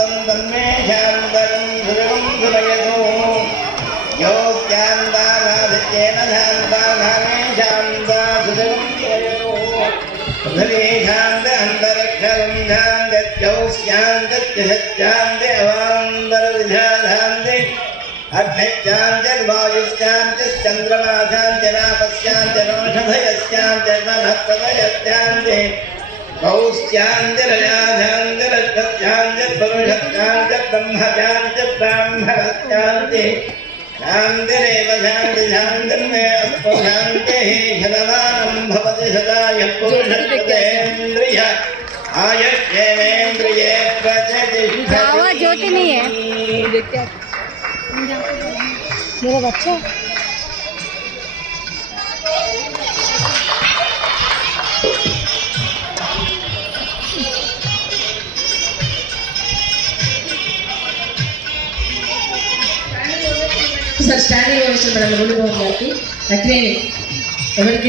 शान्तं तन्मे शान्तरं ध्रुवं ध्रुवयतु यो शान्तानादित्येन शान्तानामे शान्ता ध्रुवं ध्रुवयतु पृथिवी शान्त अन्तरिक्षं शान्तत्यौ शान्तत्य सत्यान्ते अवान्तरदिशा शान्ते अग्निश्चान्तिर्वायुश्चान्तिरापश्चान्तिरोषधयश्चान्तिर्वनस्पतयश्चान्ति कौश्चान्तिरयाश्चान्तिरक्षश्चान्तिर्ब्रह्मचान्तिर्ब्राह्मणश्चान्ति शान्तिरेव शान्ति शान्तिर्मे अस्तु शान्तिः शतमानं भवति सदा यः पुरुषस्तेन्द्रिय आयुष्येवेन्द्रिये प्रतिष्ठति। ज्योति नहीं है मेरा बच्चा sir standing ovation madam good morning आपकी